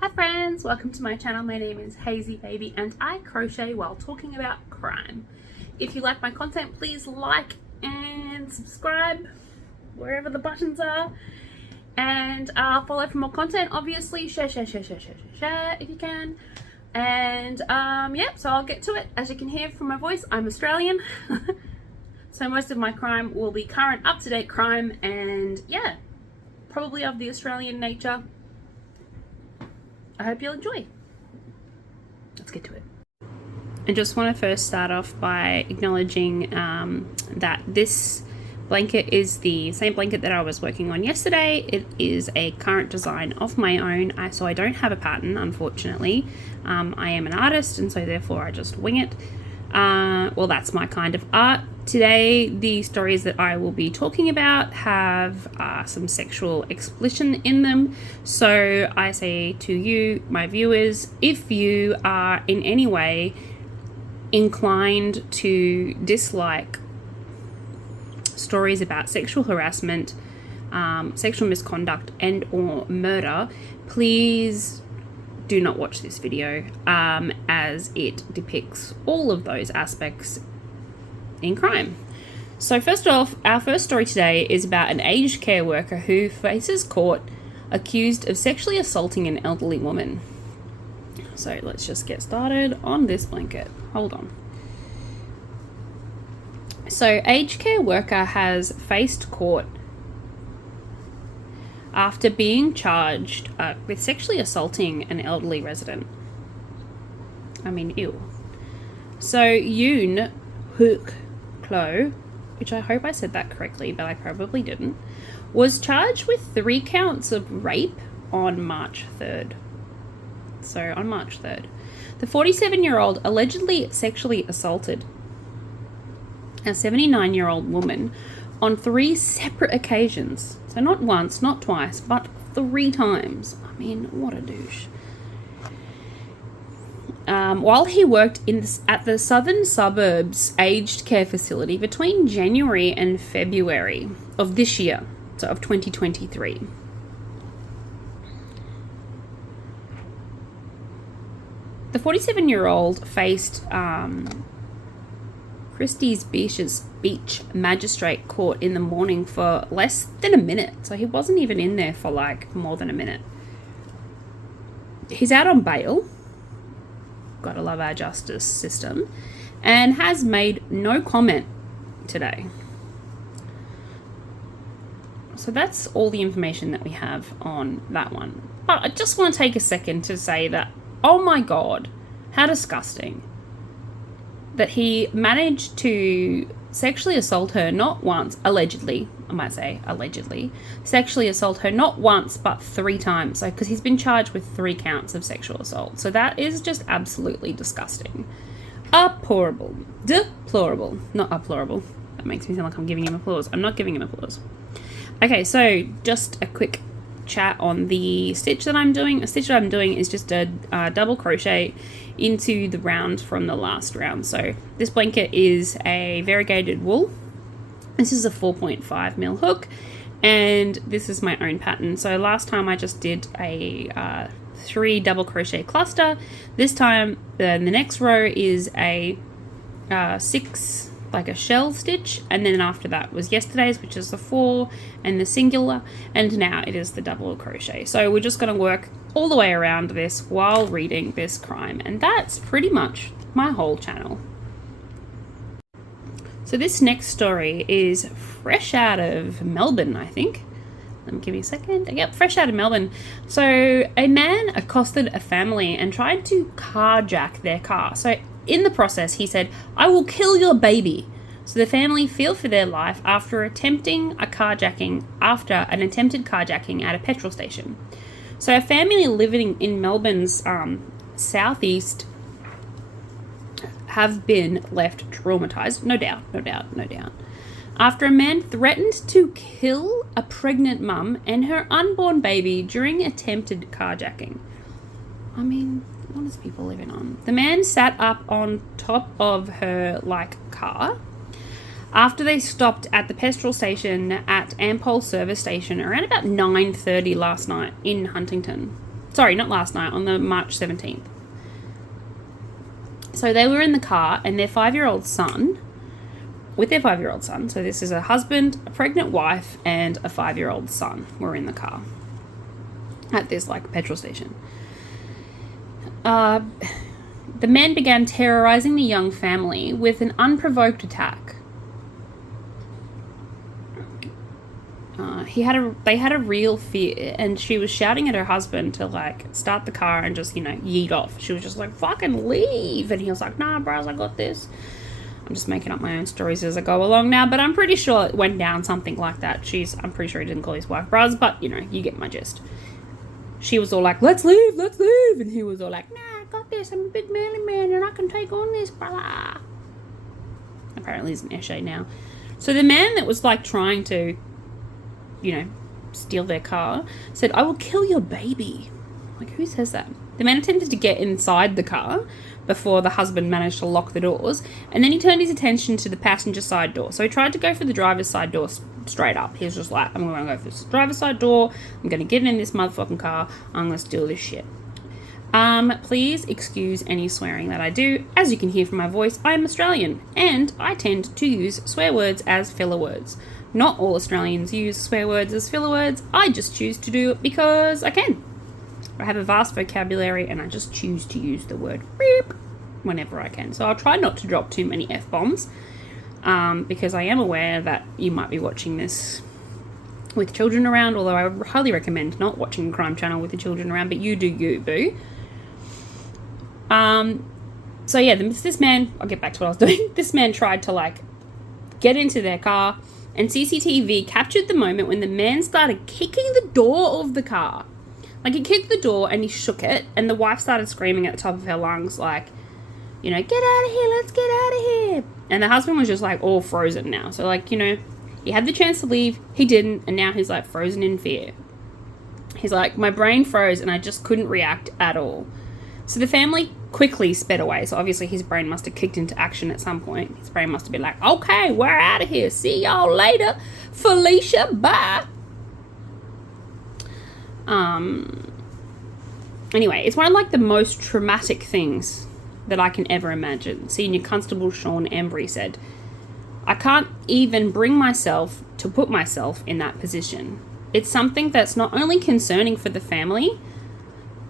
Hi friends, welcome to my channel. My name is Hazy Baby and I crochet while talking about crime. If you like my content, please like and subscribe wherever the buttons are, and follow for more content. Obviously share if you can. And yeah, so I'll get to it. As you can hear from my voice, I'm Australian. So most of my crime will be current, up-to-date crime, and yeah, probably of the Australian nature. I hope you'll enjoy. Let's get to it. I just want to first start off by acknowledging that this blanket is the same blanket that I was working on yesterday. It is a current design of my own, so I don't have a pattern, unfortunately. I am an artist, and so therefore I just wing it. Well, that's my kind of art. Today, the stories that I will be talking about have some sexual explicit in them. So I say to you, my viewers, if you are in any way inclined to dislike stories about sexual harassment, sexual misconduct, and or murder, please do not watch this video, as it depicts all of those aspects in crime. So first off, our first story today is about an aged care worker who faces court accused of sexually assaulting an elderly woman. So let's just get started on this blanket. Hold on. So aged care worker has faced court after being charged with sexually assaulting an elderly resident. I mean, ew. So Yoon Hook Klo, which I hope I said that correctly, but I probably didn't, was charged with 3 counts of rape on March 3rd. So on March 3rd, the 47-year-old allegedly sexually assaulted a 79-year-old woman on 3 separate occasions. So not once, not twice, but 3 times. I mean, what a douche. While he worked at the Southern Suburbs aged care facility between January and February of this year, so of 2023. The 47-year-old faced Christie's Beach Magistrate Court in the morning for less than a minute. So he wasn't even in there for like more than a minute. He's out on bail. Gotta love our justice system. And has made no comment today. So that's all the information that we have on that one. But I just want to take a second to say that, oh my God, how disgusting that he managed to sexually assault her not once, allegedly, I might say allegedly, sexually assault her not once but 3 times. So, because he's been charged with 3 counts of sexual assault. So that is just absolutely disgusting. Deplorable. Not uplorable. That makes me sound like I'm giving him applause. I'm not giving him applause. Okay, so just a quick chat on the stitch that I'm doing. A stitch that I'm doing is just a double crochet into the round from the last round. So this blanket is a variegated wool. This is a 4.5 mil hook, and this is my own pattern. So last time I just did a 3 double crochet cluster. This time the next row is a 6, like a shell stitch, and then after that was yesterday's, which is the 4 and the singular, and now it is the double crochet. So we're just going to work all the way around this while reading this crime, and that's pretty much my whole channel. So this next story is fresh out of Melbourne, I think. Let me give you a second. Yep, fresh out of Melbourne. So a man accosted a family and tried to carjack their car. So in the process, he said, "I will kill your baby." So the family feared for their life after an attempted carjacking at a petrol station. So a family living in Melbourne's southeast have been left traumatized, no doubt, after a man threatened to kill a pregnant mum and her unborn baby during attempted carjacking. I mean, what is people living on? The man sat up on top of her car after they stopped at the petrol station at Ampol service station around about 9:30 last night in Huntington. Sorry, not last night, on the March 17th. So they were in the car, and their 5-year-old son, with their 5-year-old son, so this is a husband, a pregnant wife, and a 5-year-old son were in the car at this, like, petrol station. The men began terrorizing the young family with an unprovoked attack. They had a real fear, and she was shouting at her husband to, like, start the car and just, yeet off. She was just like, fucking leave. And he was like, nah, bros, I got this. I'm just making up my own stories as I go along now, but I'm pretty sure it went down something like that. I'm pretty sure he didn't call his wife bros, but, you get my gist. She was all like, let's leave. And he was all like, nah, I got this. I'm a big manly man, and I can take on this, brother. Apparently he's an Eshe now. So the man that was, like, trying to, steal their car, said, I will kill your baby. Like, who says that? The man attempted to get inside the car before the husband managed to lock the doors, and then he turned his attention to the passenger side door. So he tried to go for the driver's side door straight up. He was just like, I'm going to go for the driver's side door, I'm going to get in this motherfucking car, I'm going to steal this shit. Please excuse any swearing that I do. As you can hear from my voice, I am Australian, and I tend to use swear words as filler words. Not all Australians use swear words as filler words. I just choose to do it because I can. I have a vast vocabulary, and I just choose to use the word beep whenever I can. So I'll try not to drop too many F-bombs, because I am aware that you might be watching this with children around, although I highly recommend not watching a crime channel with the children around, but you do you, boo. So yeah, this man, I'll get back to what I was doing. This man tried to, like, get into their car, and CCTV captured the moment when the man started kicking the door of the car. Like, he kicked the door and he shook it, and the wife started screaming at the top of her lungs, like, get out of here, let's get out of here. And the husband was just, like, all frozen now. So, like, he had the chance to leave, he didn't, and now he's, like, frozen in fear. He's like, my brain froze and I just couldn't react at all. So the family quickly sped away. So obviously his brain must have kicked into action at some point. His brain must have been like, okay, we're out of here. See y'all later, Felicia. Bye. Anyway, it's one of, like, the most traumatic things that I can ever imagine. Senior Constable Sean Embry said, I can't even bring myself to put myself in that position. It's something that's not only concerning for the family,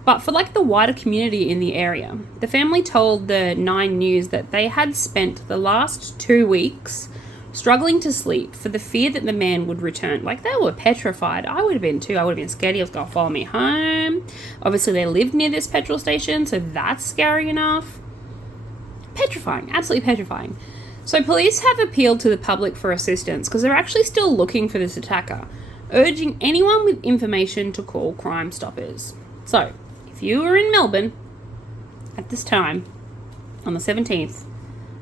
but for, like, the wider community in the area. The family told the 9 News that they had spent the last 2 weeks struggling to sleep for the fear that the man would return. Like, they were petrified. I would have been too. I would have been scared he was going to follow me home. Obviously, they lived near this petrol station, so that's scary enough. Petrifying. Absolutely petrifying. So police have appealed to the public for assistance because they're actually still looking for this attacker, urging anyone with information to call Crime Stoppers. So, if you were in Melbourne at this time, on the 17th,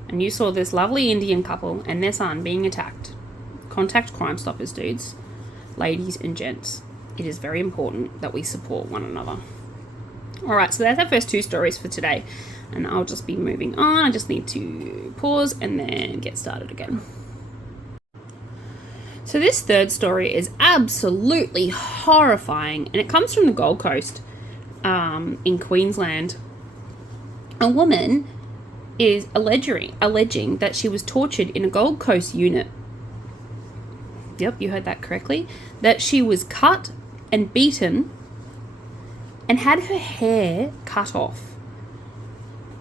and you saw this lovely Indian couple and their son being attacked, contact Crime Stoppers, dudes, ladies and gents. It is very important that we support one another. Alright, so that's our first 2 stories for today, and I'll just be moving on. I just need to pause and then get started again. So this third story is absolutely horrifying, and it comes from the Gold Coast in Queensland. A woman is alleging that she was tortured in a Gold Coast unit. Yep, you heard that correctly. That she was cut and beaten and had her hair cut off.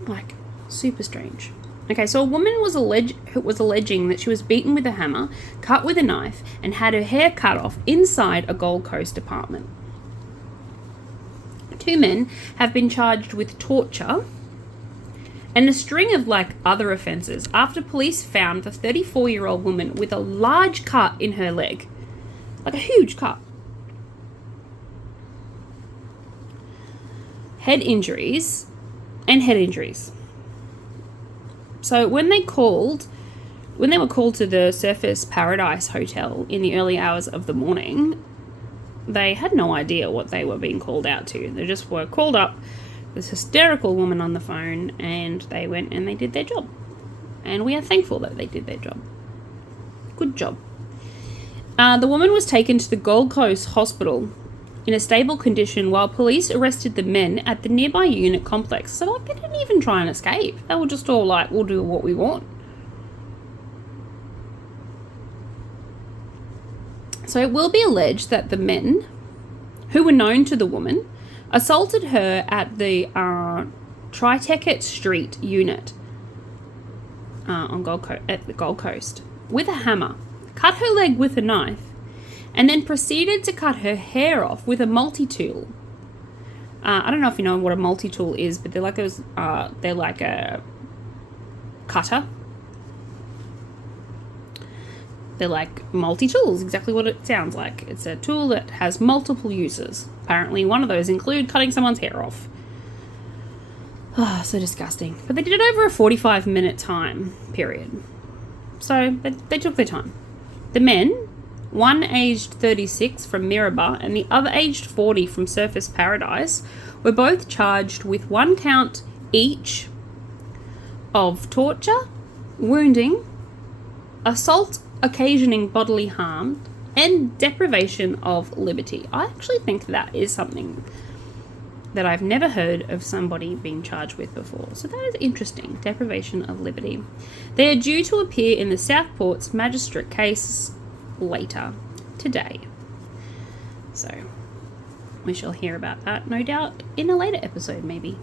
Like, super strange. Okay, so a woman was alleging that she was beaten with a hammer, cut with a knife, and had her hair cut off inside a Gold Coast apartment. 2 men have been charged with torture and a string of, like, other offences after police found the 34-year-old woman with a large cut in her leg. Like, a huge cut. Head injuries. So when they were called to the Surfers Paradise Hotel in the early hours of the morning, they had no idea what they were being called out to. They just were called up, this hysterical woman on the phone, and they went and they did their job. And we are thankful that they did their job. Good job. The woman was taken to the Gold Coast Hospital in a stable condition while police arrested the men at the nearby unit complex. So like, they didn't even try and escape. They were just all like, we'll do what we want. So it will be alleged that the men, who were known to the woman, assaulted her at the Triticket Street unit at the Gold Coast with a hammer, cut her leg with a knife, and then proceeded to cut her hair off with a multi-tool. I don't know if you know what a multi-tool is, but they're like those. They're like a cutter. They're like multi-tools, exactly what it sounds like. It's a tool that has multiple uses. Apparently, one of those include cutting someone's hair off. Ah, so disgusting. But they did it over a 45-minute time period. So they took their time. The men, one aged 36 from Mirrabah and the other aged 40 from Surfers Paradise, were both charged with 1 count each of torture, wounding, assault occasioning bodily harm, and deprivation of liberty. I actually think that is something that I've never heard of somebody being charged with before. So that is interesting. Deprivation of liberty. They are due to appear in the Southport's magistrate case later today. So we shall hear about that, no doubt, in a later episode maybe.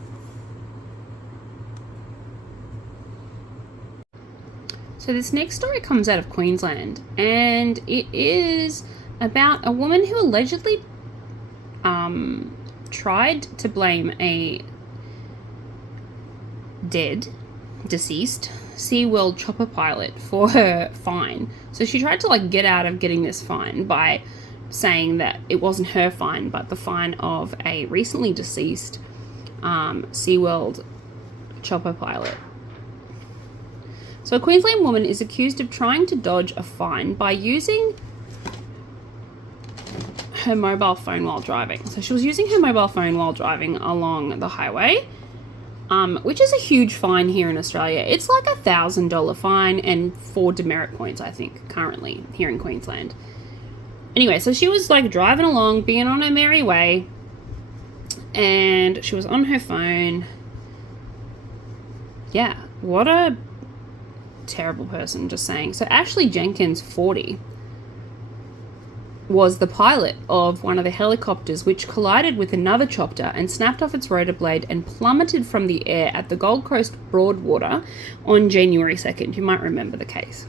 So this next story comes out of Queensland, and it is about a woman who allegedly tried to blame a deceased SeaWorld chopper pilot for her fine. So she tried to like get out of getting this fine by saying that it wasn't her fine, but the fine of a recently deceased SeaWorld chopper pilot. So a Queensland woman is accused of trying to dodge a fine by using her mobile phone while driving. So she was using her mobile phone while driving along the highway, which is a huge fine here in Australia. It's like $1,000 fine and 4 demerit points, I think, currently here in Queensland. Anyway, so she was like driving along, being on her merry way, and she was on her phone. Yeah, what a terrible person, just saying. So Ashley Jenkins, 40, was the pilot of one of the helicopters which collided with another chopper and snapped off its rotor blade and plummeted from the air at the Gold Coast Broadwater on January 2nd. You might remember the case.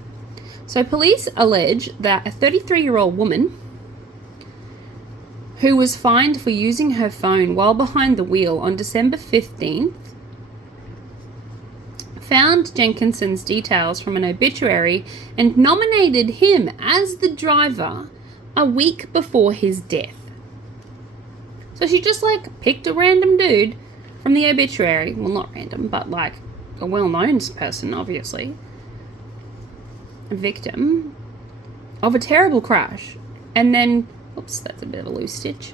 So police allege that a 33-year-old woman who was fined for using her phone while behind the wheel on December 15th found Jenkinson's details from an obituary and nominated him as the driver a week before his death. So she just like picked a random dude from the obituary, well not random, but like a well-known person, obviously, a victim of a terrible crash, and then, oops, that's a bit of a loose stitch,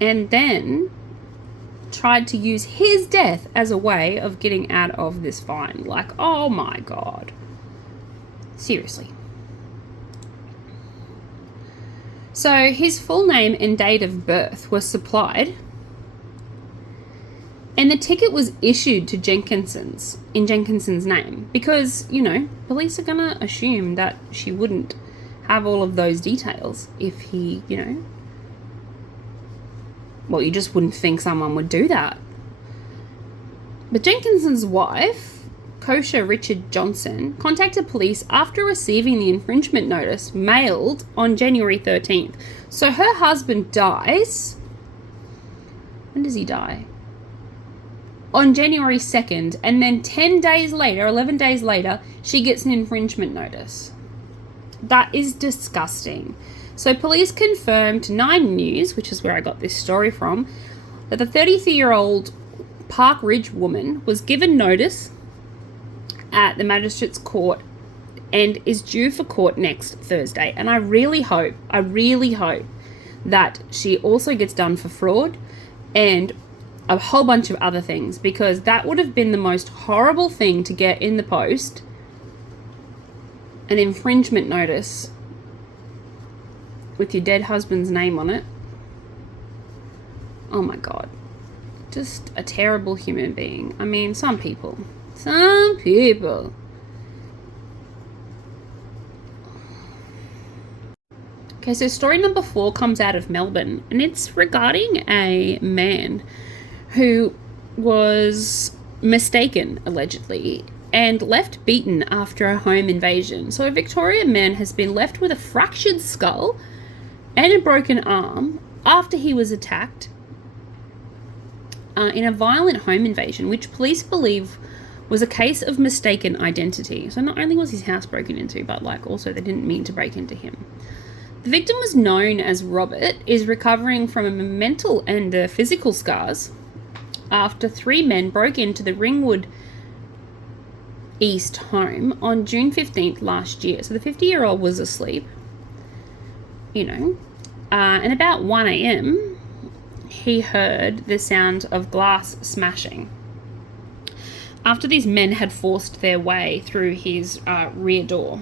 and then tried to use his death as a way of getting out of this fine. Like, oh my god. Seriously. So his full name and date of birth was supplied, and the ticket was issued to Jenkinson's name, because, you know, police are gonna assume that she wouldn't have all of those details if he, you know, well, you just wouldn't think someone would do that. But Jenkinson's wife, Kosha Richard Johnson, contacted police after receiving the infringement notice mailed on January 13th. So her husband dies. When does he die? On January 2nd, and then 11 days later, she gets an infringement notice. That is disgusting. So police confirmed to 9 News, which is where I got this story from, that the 33-year-old Park Ridge woman was given notice at the Magistrates Court and is due for court next Thursday. And I really hope that she also gets done for fraud and a whole bunch of other things, because that would have been the most horrible thing to get in the post, an infringement notice with your dead husband's name on it. Oh my God. Just a terrible human being. I mean, some people. Okay, so story number 4 comes out of Melbourne, and it's regarding a man who was mistaken, allegedly, and left beaten after a home invasion. So a Victorian man has been left with a fractured skull and a broken arm after he was attacked in a violent home invasion, which police believe was a case of mistaken identity. So not only was his house broken into, but also they didn't mean to break into him. The victim was known as Robert, is recovering from a mental and physical scars after 3 men broke into the Ringwood East home on June 15th last year. So the 50-year-old was asleep, and about 1 a.m. he heard the sound of glass smashing after these men had forced their way through his rear door.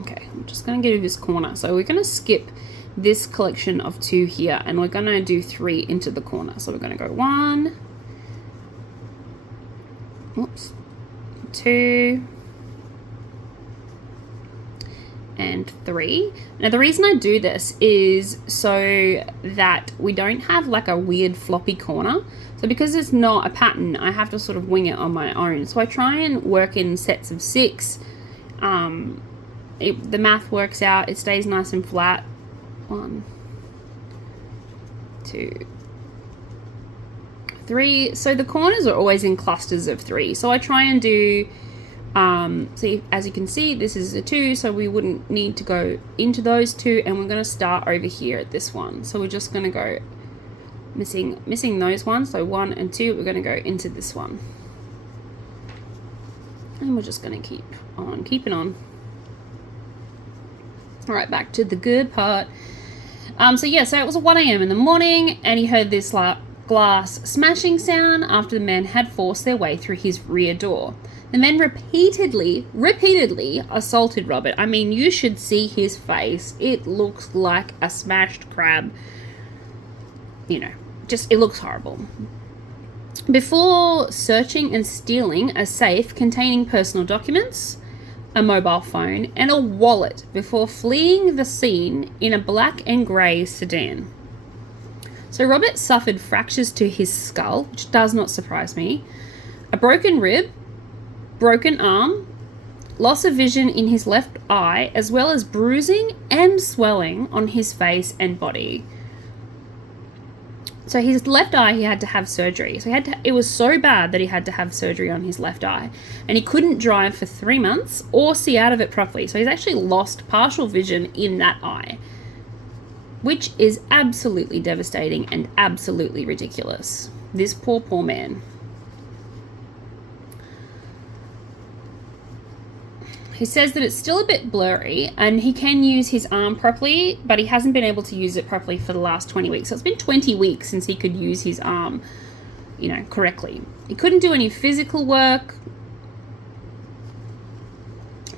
Okay, I'm just going to go to this corner. So we're going to skip this collection of 2 here, and we're going to do 3 into the corner. So we're going to go 1, 2, and 3. Now the reason I do this is so that we don't have like a weird floppy corner. So because it's not a pattern, I have to sort of wing it on my own. So I try and work in sets of 6. The math works out, it stays nice and flat. 1, 2, 3. So the corners are always in clusters of 3. So I try and do, see, as you can see, this is a 2, so we wouldn't need to go into those 2, and we're going to start over here at this one. So we're just going to go missing those ones. So 1 and 2, we're going to go into this one. And we're just going to keep on keeping on. All right, back to the good part. So it was 1 a.m. in the morning, and he heard this glass smashing sound after the men had forced their way through his rear door. The men repeatedly assaulted Robert. I mean, you should see his face. It looks like a smashed crab. It looks horrible. Before searching and stealing a safe containing personal documents, a mobile phone, and a wallet before fleeing the scene in a black and grey sedan. So Robert suffered fractures to his skull, which does not surprise me, a broken rib, broken arm, loss of vision in his left eye, as well as bruising and swelling on his face and body. So his left eye, he had to have surgery. So it was so bad that he had to have surgery on his left eye. And he couldn't drive for 3 months or see out of it properly. So he's actually lost partial vision in that eye, which is absolutely devastating and absolutely ridiculous. This poor man. He says that it's still a bit blurry and he can use his arm properly, but he hasn't been able to use it properly for the last 20 weeks. So it's been 20 weeks since he could use his arm, correctly. He couldn't do any physical work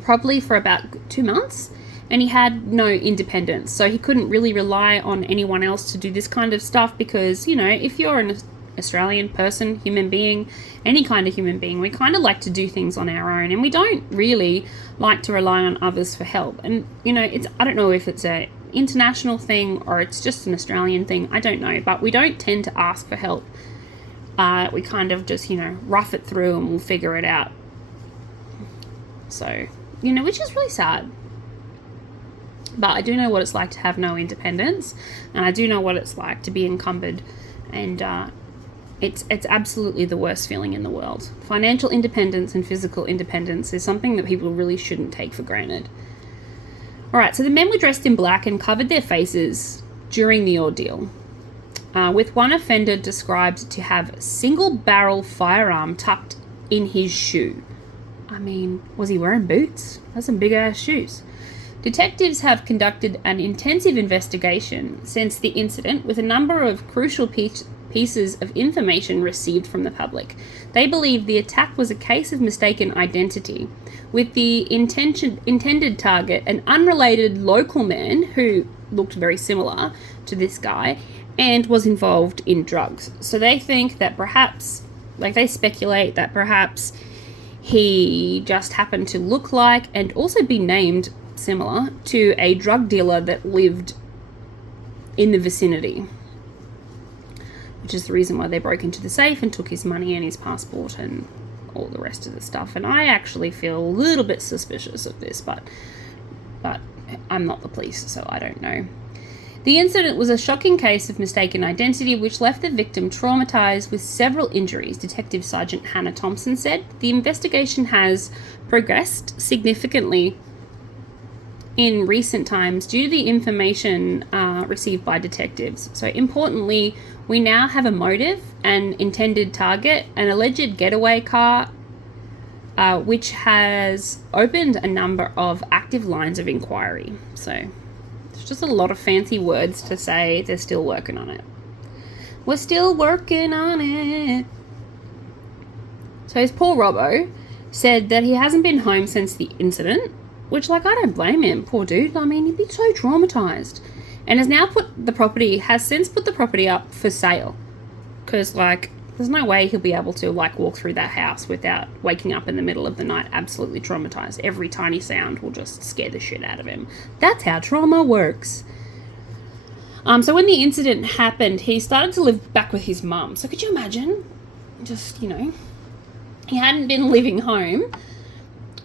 properly for about 2 months, and he had no independence. So he couldn't really rely on anyone else to do this kind of stuff because, if you're an Australian person, human being, any kind of human being, we kind of like to do things on our own, and we don't really like to rely on others for help. And I don't know if it's a international thing or it's just an Australian thing, I don't know, but we don't tend to ask for help. We kind of just rough it through and we'll figure it out. So which is really sad. But I do know what it's like to have no independence, and I do know what it's like to be encumbered, and it's absolutely the worst feeling in the world. Financial independence and physical independence is something that people really shouldn't take for granted. All right, so the men were dressed in black and covered their faces during the ordeal, with one offender described to have a single-barrel firearm tucked in his shoe. I mean, was he wearing boots? That's some big-ass shoes. Detectives have conducted an intensive investigation since the incident, with a number of crucial pieces of information received from the public. They believe the attack was a case of mistaken identity, with the intended target an unrelated local man who looked very similar to this guy and was involved in drugs. So they think that perhaps, like they speculate that perhaps he just happened to look like and also be named similar to a drug dealer that lived in the vicinity, which is the reason why they broke into the safe and took his money and his passport and all the rest of the stuff. And I actually feel a little bit suspicious of this, but I'm not the police, so I don't know. The incident was a shocking case of mistaken identity which left the victim traumatized with several injuries, Detective Sergeant Hannah Thompson said. The investigation has progressed significantly in recent times due to the information received by detectives. So importantly, we now have a motive, an intended target, an alleged getaway car, which has opened a number of active lines of inquiry. So it's just a lot of fancy words to say they're still working on it. We're still working on it. So his poor Robbo said that he hasn't been home since the incident, which, like, I don't blame him. Poor dude. I mean, he'd be so traumatized. And has since put the property up for sale. Because, like, there's no way he'll be able to, like, walk through that house without waking up in the middle of the night absolutely traumatized. Every tiny sound will just scare the shit out of him. That's how trauma works. So when the incident happened, he started to live back with his mum. So could you imagine? Just, he hadn't been living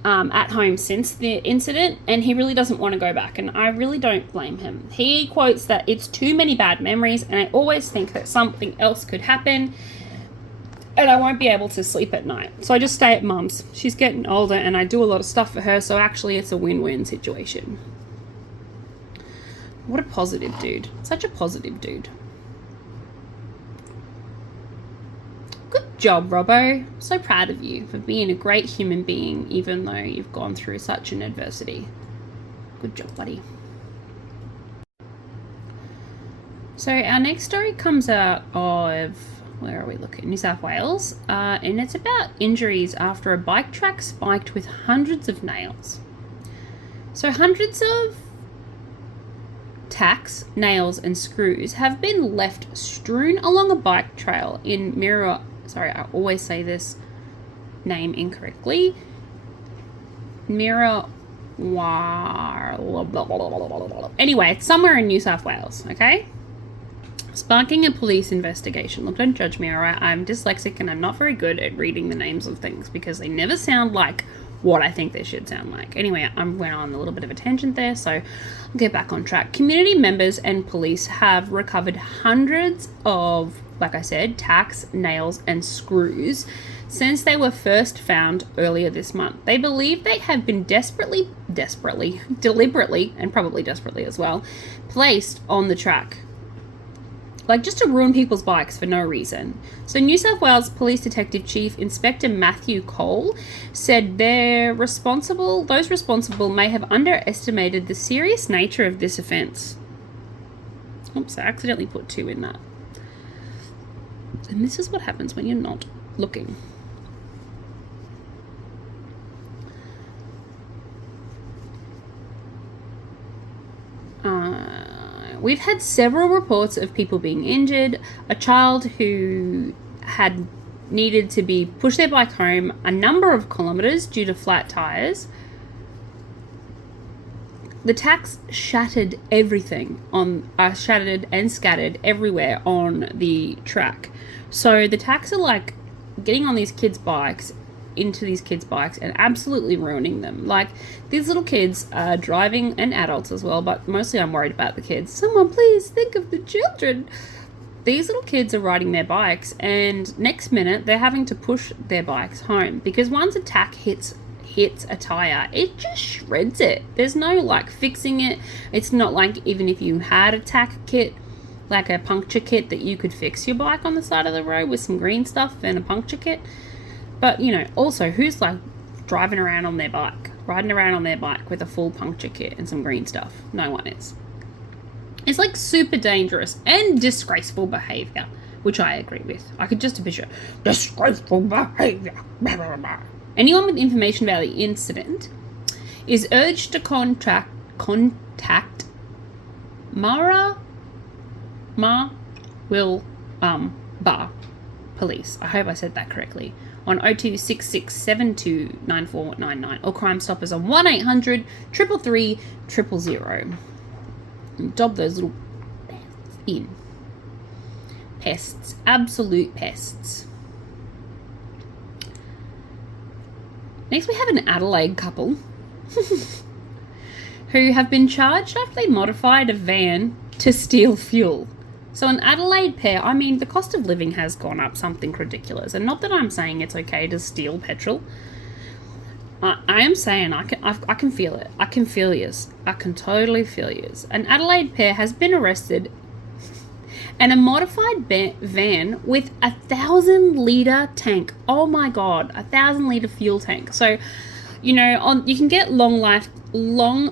at home since the incident, and he really doesn't want to go back, and I really don't blame him. He quotes that it's too many bad memories, and I always think that something else could happen, and I won't be able to sleep at night. So I just stay at mum's. She's getting older, and I do a lot of stuff for her, so actually it's a win-win situation. What a positive dude. Such a positive dude. Good job, Robbo. So proud of you for being a great human being, even though you've gone through such an adversity. Good job, buddy. So our next story comes out of, where are we looking? New South Wales. And it's about injuries after a bike track spiked with hundreds of nails. So hundreds of tacks, nails, and screws have been left strewn along a bike trail in Mirror. Sorry, I always say this name incorrectly. Anyway, it's somewhere in New South Wales, okay? Sparking a police investigation. Look, don't judge me, alright? I'm dyslexic and I'm not very good at reading the names of things because they never sound like what I think they should sound like. Anyway, I went on a little bit of a tangent there, so I'll get back on track. Community members and police have recovered hundreds of, like I said, tacks, nails, and screws since they were first found earlier this month. They believe they have been deliberately, and probably desperately as well, placed on the track. Like, just to ruin people's bikes for no reason. So New South Wales Police Detective Chief Inspector Matthew Cole said those responsible may have underestimated the serious nature of this offence. Oops, I accidentally put 2 in that. And this is what happens when you're not looking. We've had several reports of people being injured, a child who had needed to be pushed their bike home a number of kilometres due to flat tyres. The tacks shattered everything shattered and scattered everywhere on the track. So the tacks are like getting on these kids' bikes, into these kids' bikes, and absolutely ruining them. Like, these little kids are driving, and adults as well, but mostly I'm worried about the kids. Someone please think of the children. These little kids are riding their bikes, and next minute they're having to push their bikes home because once a tack hits a tire, it just shreds it. There's no like fixing it. It's not like even if you had a tack kit, like a puncture kit, that you could fix your bike on the side of the road with some green stuff and a puncture kit. But, also, who's, like, riding around on their bike with a full puncture kit and some green stuff? No one is. It's, like, super dangerous and disgraceful behaviour. which I agree with. I could just picture disgraceful behaviour. Anyone with information about the incident is urged to contact Bar Police. I hope I said that correctly. On 0266729499 or Crime Stoppers on 1800 333 000. Dob those little pests in. Pests. Absolute pests. Next we have an Adelaide couple who have been charged after they modified a van to steal fuel. So an Adelaide pair, I mean, the cost of living has gone up something ridiculous. And not that I'm saying it's okay to steal petrol. I am saying I can feel it. I can feel yous. I can totally feel yous. An Adelaide pair has been arrested and a modified van with 1,000-litre tank. Oh my God, 1,000-litre fuel tank. So, you know, you can get long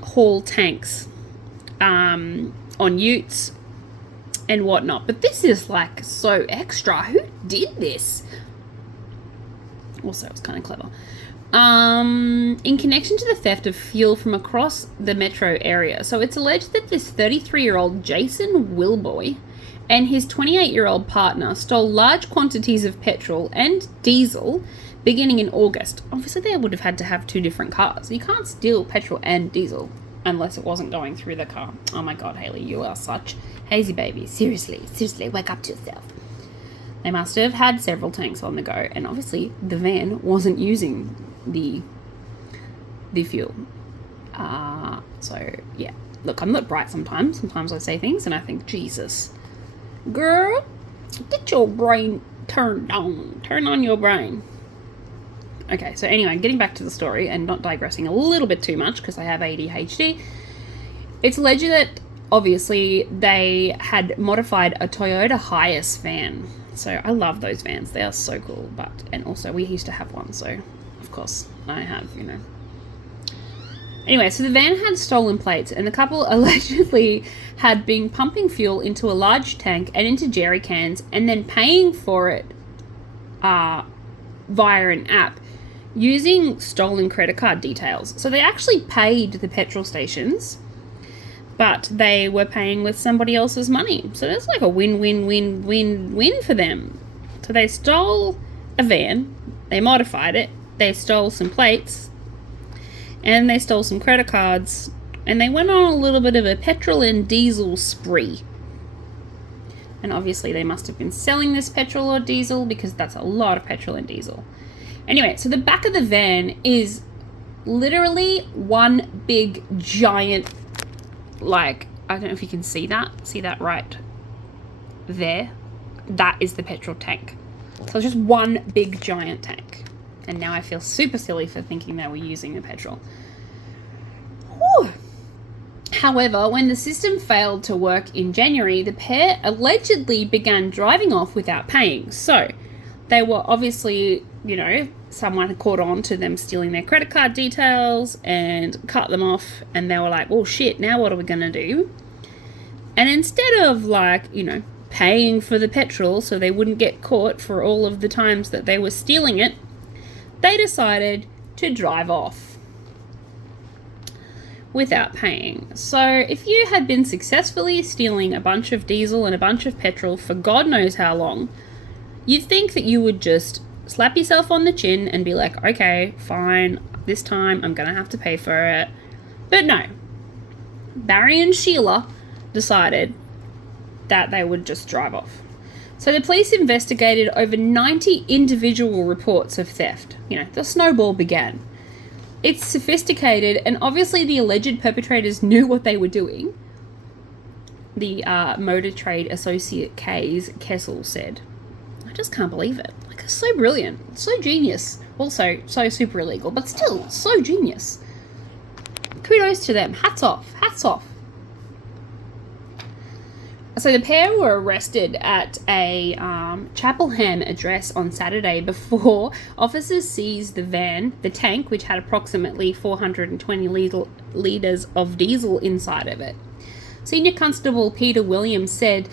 haul tanks on utes and whatnot, but this is like so extra. Who did this? Also, it's kind of clever. In connection to the theft of fuel from across the metro area. So it's alleged that this 33-year-old Jason Wilboy and his 28-year-old partner stole large quantities of petrol and diesel beginning in August. Obviously, they would have had to have two different cars. You can't steal petrol and diesel unless it wasn't going through the car. Oh my God, Haley, you are such hazy baby. Seriously, wake up to yourself. They must have had several tanks on the go, and obviously the van wasn't using the fuel. So yeah, look, I'm not bright sometimes. Sometimes I say things and I think, Jesus, girl, get your brain turned on. Turn on your brain. Okay, so anyway, getting back to the story and not digressing a little bit too much because I have ADHD. It's alleged that obviously they had modified a Toyota Hiace van. So I love those vans. They are so cool. And also we used to have one, so of course I have, you know. Anyway, so the van had stolen plates and the couple allegedly had been pumping fuel into a large tank and into jerry cans and then paying for it via an app using stolen credit card details. So they actually paid the petrol stations, but they were paying with somebody else's money. So that's like a win-win-win-win-win for them. So they stole a van, they modified it, they stole some plates, and they stole some credit cards, and they went on a little bit of a petrol and diesel spree. And obviously they must have been selling this petrol or diesel because that's a lot of petrol and diesel. Anyway, so the back of the van is literally one big giant, like, I don't know if you can see that right there. That is the petrol tank. So it's just one big giant tank. And now I feel super silly for thinking they were using the petrol. Whew. However, when the system failed to work in January, the pair allegedly began driving off without paying. So they were obviously, you know, someone had caught on to them stealing their credit card details and cut them off. And they were like, oh shit, now what are we going to do? And instead of, like, you know, paying for the petrol so they wouldn't get caught for all of the times that they were stealing it, they decided to drive off without paying. So if you had been successfully stealing a bunch of diesel and a bunch of petrol for God knows how long, you'd think that you would just slap yourself on the chin and be like, okay, fine, this time I'm gonna have to pay for it. But no, Barry and Sheila decided that they would just drive off. So the police investigated over 90 individual reports of theft. You know, the snowball began. It's sophisticated, and obviously the alleged perpetrators knew what they were doing. The Motor Trade Associate Kessel said. I just can't believe it. Like, it's so brilliant. So genius. Also, so super illegal, but still, so genius. Kudos to them. Hats off. Hats off. So the pair were arrested at a Chapelham address on Saturday before officers seized the van, the tank, which had approximately 420 litres of diesel inside of it. Senior Constable Peter Williams said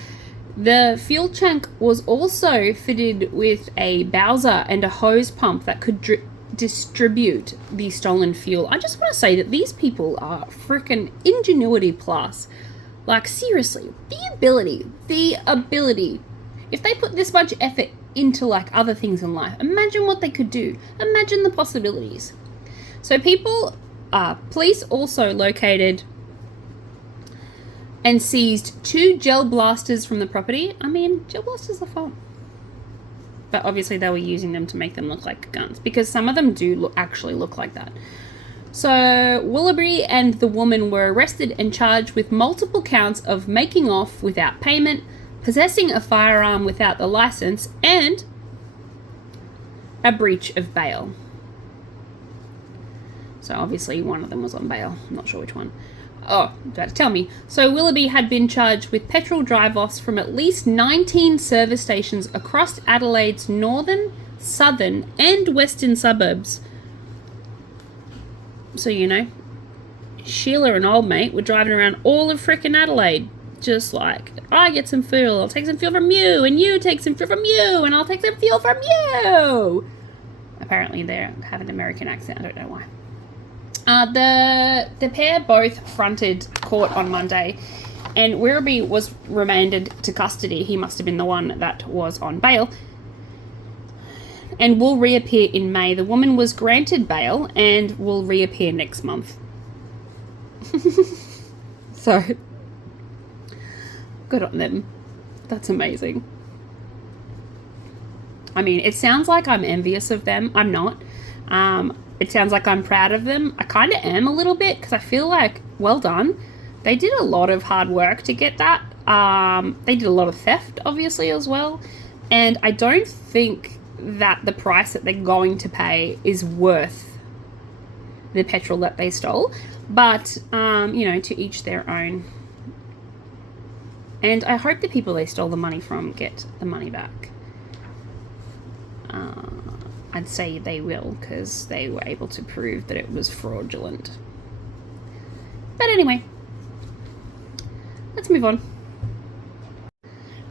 The fuel tank was also fitted with a Bowser and a hose pump that could distribute the stolen fuel. I just want to say that these people are freaking ingenuity plus. Like, seriously, the ability. If they put this much effort into, like, other things in life, imagine what they could do. Imagine the possibilities. So police also located and seized 2 gel blasters from the property. I mean, gel blasters are fun. But obviously they were using them to make them look like guns, because some of them do actually look like that. So Willoughby and the woman were arrested and charged with multiple counts of making off without payment, possessing a firearm without the license, and a breach of bail. So obviously one of them was on bail. I'm not sure which one. Oh, you had to tell me. So Willoughby had been charged with petrol drive-offs from at least 19 service stations across Adelaide's northern, southern, and western suburbs. So, you know, Sheila and old mate were driving around all of frickin' Adelaide. Just like, I get some fuel, I'll take some fuel from you, and you take some fuel from you, and I'll take some fuel from you. Apparently they have an American accent, I don't know why. The pair both fronted court on Monday, and Willoughby was remanded to custody. He must have been the one that was on bail, and will reappear in May. The woman was granted bail and will reappear next month. So, good on them. That's amazing. I mean, it sounds like I'm envious of them. I'm not. It sounds like I'm proud of them. I kind of am a little bit, because I feel like, well done. They did a lot of hard work to get that. They did a lot of theft, obviously, as well. And I don't think that the price that they're going to pay is worth the petrol that they stole. But, you know, to each their own. And I hope the people they stole the money from get the money back. I'd say they will, because they were able to prove that it was fraudulent. But anyway, let's move on.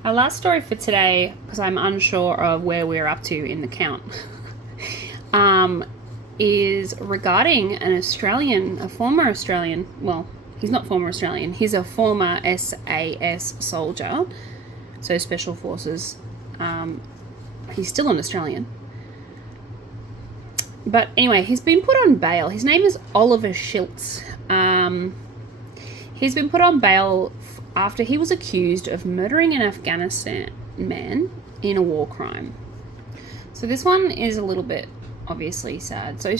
Our last story for today, because I'm unsure of where we're up to in the count, is regarding a former Australian, well, he's not former Australian, he's a former SAS soldier, so Special Forces. He's still an Australian. But anyway, he's been put on bail. His name is Oliver Schiltz. He's been put on bail after he was accused of murdering an Afghanistan man in a war crime. So this one is a little bit obviously sad. So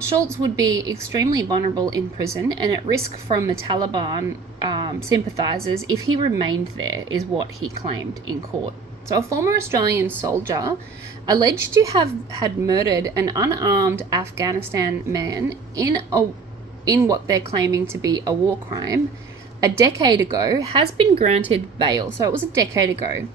Schultz would be extremely vulnerable in prison and at risk from the Taliban sympathizers if he remained there, is what he claimed in court. So a former Australian soldier alleged to have had murdered an unarmed Afghanistan man in what they're claiming to be a war crime a decade ago has been granted bail. So it was a decade ago.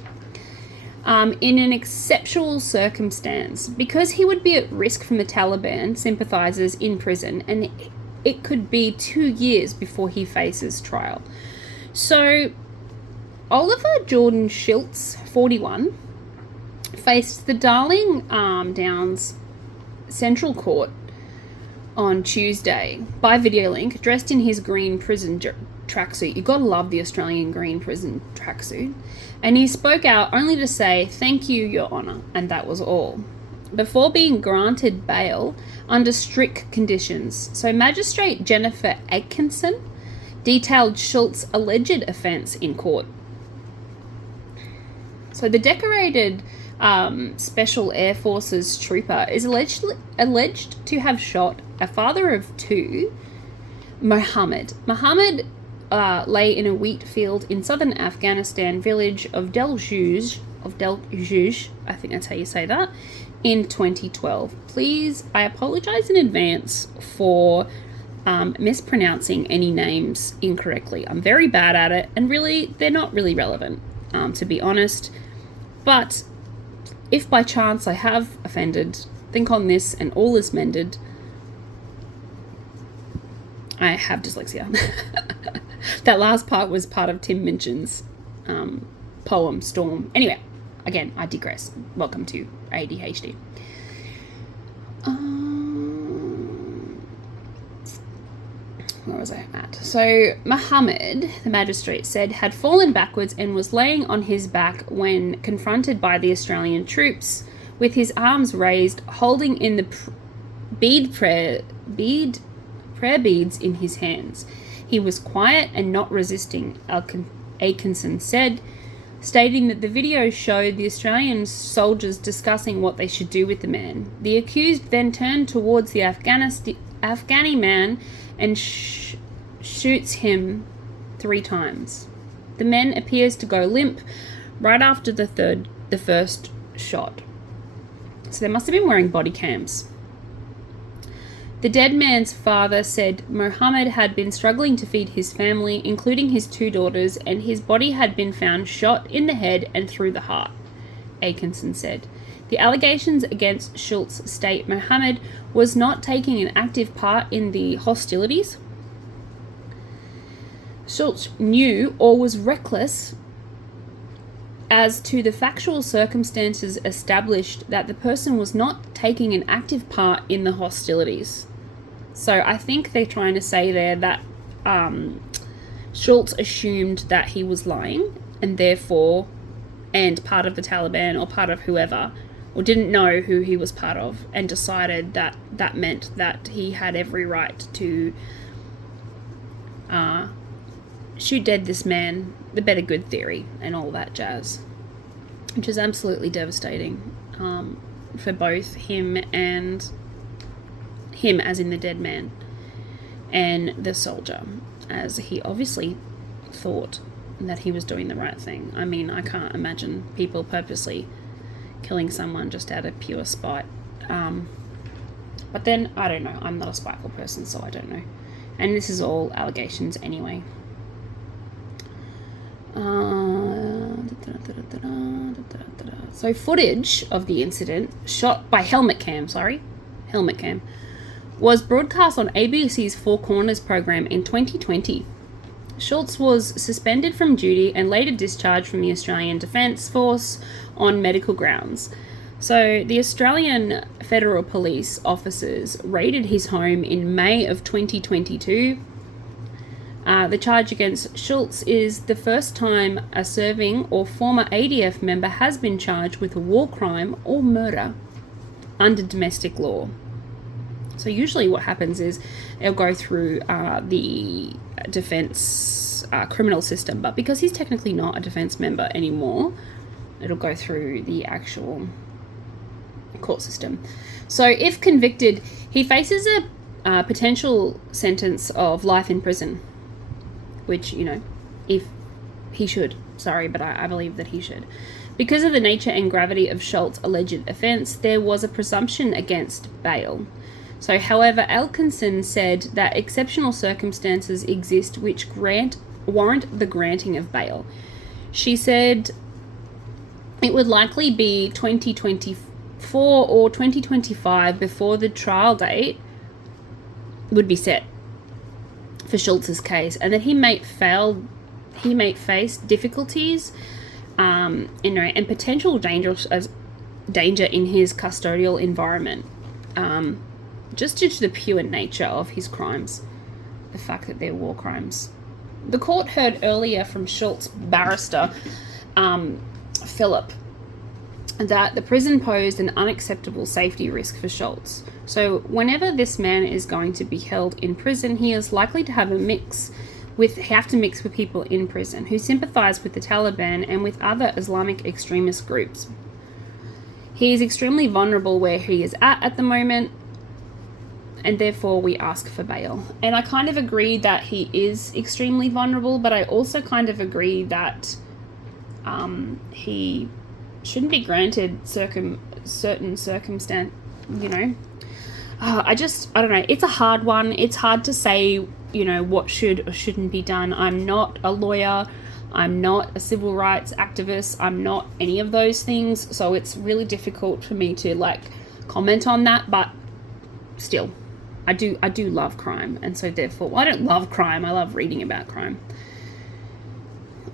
In an exceptional circumstance, because he would be at risk from the Taliban sympathizers in prison, and it could be 2 years before he faces trial. So Oliver Jordan Schiltz, 41, faced the Darling Downs Central Court on Tuesday by video link, dressed in his green prison tracksuit. You gotta love the Australian green prison tracksuit. And he spoke out only to say, "Thank you, Your Honour," and that was all, before being granted bail under strict conditions. So Magistrate Jennifer Atkinson detailed Schultz's alleged offence in court. So the decorated Special Air Forces trooper is alleged to have shot a father of two, Mohammed. Mohammed lay in a wheat field in southern Afghanistan village of Del-Jouj, I think that's how you say that, in 2012. Please, I apologize in advance for mispronouncing any names incorrectly. I'm very bad at it, and really, they're not really relevant, to be honest. But if by chance I have offended, think on this and all is mended. I have dyslexia. That last part was part of Tim Minchin's poem, Storm. Anyway, again, I digress. Welcome to ADHD. Where was I at? So Muhammad, the magistrate said, had fallen backwards and was laying on his back when confronted by the Australian troops, with his arms raised, holding in the prayer beads in his hands. He was quiet and not resisting, Atkinson said, stating that the video showed the Australian soldiers discussing what they should do with the man. The accused then turned towards the Afghani man and shoots him 3 times. The man appears to go limp right after the first shot. So they must have been wearing body cams. The dead man's father said Mohammed had been struggling to feed his family, including his 2 daughters, and his body had been found shot in the head and through the heart, Atkinson said. The allegations against Schultz state Mohammed was not taking an active part in the hostilities. Schultz knew or was reckless as to the factual circumstances established that the person was not taking an active part in the hostilities. So I think they're trying to say there that Schultz assumed that he was lying and therefore, and part of the Taliban or part of whoever, or didn't know who he was part of, and decided that that meant that he had every right to shoot dead this man, the better good theory, and all that jazz, which is absolutely devastating for both him and him, as in the dead man, and the soldier, as he obviously thought that he was doing the right thing. I mean, I can't imagine people purposely killing someone just out of pure spite. But then, I don't know. I'm not a spiteful person, so I don't know. And this is all allegations anyway. So footage of the incident, shot by helmet cam, was broadcast on ABC's Four Corners program in 2020. Schultz was suspended from duty and later discharged from the Australian Defence Force on medical grounds. So the Australian Federal Police officers raided his home in May of 2022. The charge against Schultz is the first time a serving or former ADF member has been charged with a war crime or murder under domestic law. So usually what happens is it'll go through the defence criminal system, but because he's technically not a defence member anymore, it'll go through the actual court system. So if convicted, he faces a potential sentence of life in prison, which, you know, if he should. Sorry, but I believe that he should. Because of the nature and gravity of Schultz's alleged offence, there was a presumption against bail. So, however, Atkinson said that exceptional circumstances exist which warrant the granting of bail. She said it would likely be 2024 or 2025 before the trial date would be set for Schultz's case, and that he may face difficulties, and potential danger in his custodial environment, just due to the pure nature of his crimes, the fact that they're war crimes. The court heard earlier from Schultz's barrister, Philip, that the prison posed an unacceptable safety risk for Schultz. So whenever this man is going to be held in prison, he is likely to have to mix with people in prison who sympathize with the Taliban and with other Islamic extremist groups. He is extremely vulnerable where he is at the moment, and therefore we ask for bail. And I kind of agree that he is extremely vulnerable, but I also kind of agree that he shouldn't be granted certain circumstance, you know. I don't know. It's a hard one. It's hard to say, you know, what should or shouldn't be done. I'm not a lawyer. I'm not a civil rights activist. I'm not any of those things. So it's really difficult for me to comment on that. But still, I do love crime. And so therefore, I don't love crime. I love reading about crime.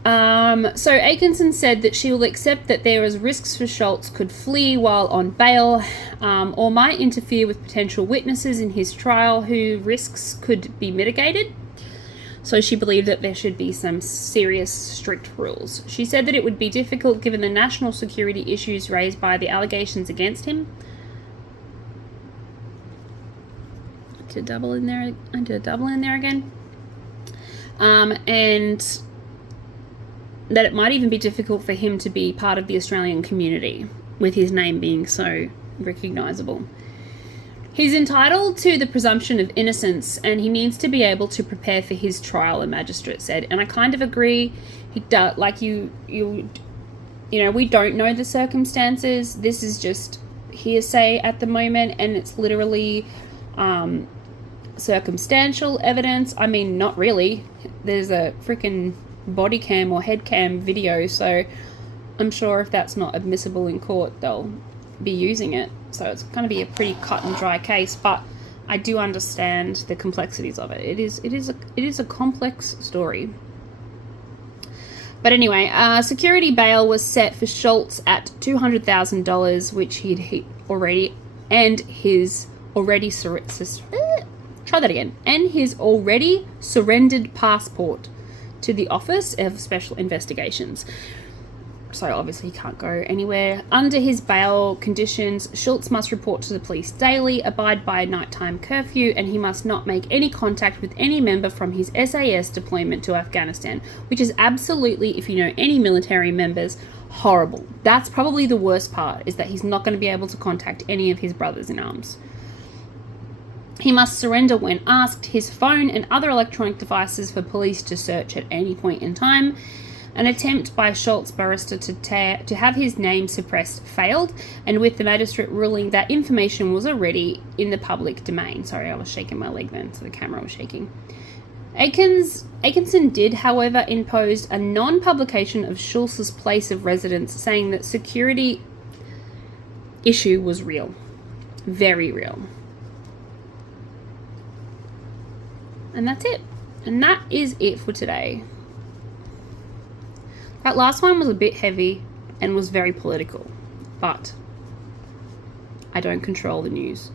So Atkinson said that she will accept that there is risks for Schultz could flee while on bail, or might interfere with potential witnesses in his trial who risks could be mitigated. So she believed that there should be some serious, strict rules. She said that it would be difficult given the national security issues raised by the allegations against him. I did a double in there again. And that it might even be difficult for him to be part of the Australian community, with his name being so recognisable. He's entitled to the presumption of innocence, and he needs to be able to prepare for his trial, a magistrate said. And I kind of agree. He does, like you know, we don't know the circumstances. This is just hearsay at the moment, and it's literally circumstantial evidence. I mean, not really. There's a freaking body cam or head cam video, so I'm sure if that's not admissible in court, they'll be using it. So it's going to be a pretty cut and dry case, but I do understand the complexities of it. It is a complex story. But anyway, security bail was set for Schultz at $200,000, which he'd already, and his already surrendered passport to the Office of Special Investigations. So obviously he can't go anywhere. Under his bail conditions, Schultz must report to the police daily, abide by a nighttime curfew, and he must not make any contact with any member from his SAS deployment to Afghanistan, which is absolutely, if you know any military members, horrible. That's probably the worst part, is that he's not going to be able to contact any of his brothers in arms. He must surrender when asked his phone and other electronic devices for police to search at any point in time. An attempt by Schultz barrister to have his name suppressed failed, and with the magistrate ruling that information was already in the public domain. Sorry, I was shaking my leg then, so the camera was shaking. Atkinson did, however, impose a non-publication of Schultz's place of residence, saying that security issue was real. Very real. And that's it. And that is it for today. That last one was a bit heavy and was very political, but I don't control the news.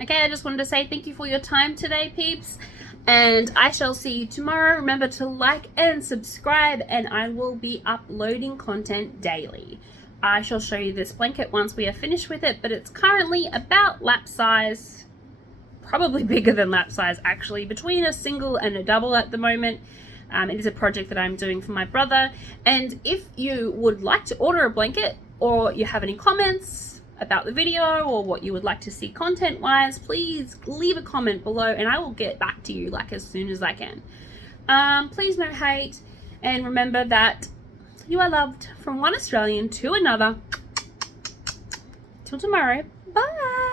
Okay, I just wanted to say thank you for your time today, peeps, and I shall see you tomorrow. Remember to like and subscribe, and I will be uploading content daily. I shall show you this blanket once we are finished with it, but it's currently about lap size, probably bigger than lap size actually, between a single and a double at the moment. It is a project that I'm doing for my brother, and if you would like to order a blanket, or you have any comments about the video or what you would like to see content wise, please leave a comment below and I will get back to you like as soon as I can. Please no hate, and remember that you are loved from one Australian to another. Till tomorrow. Bye.